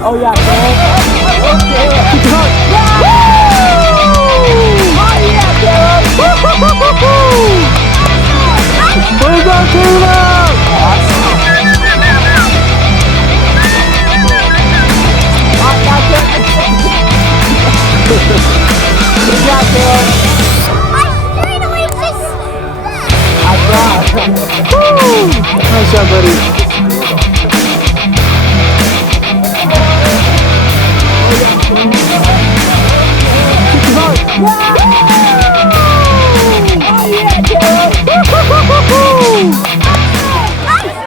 Oh yeah, man. Okay. Oh yeah, Caleb. Woo-hoo-hoo-hoo-hoo. Way to go, Caleb.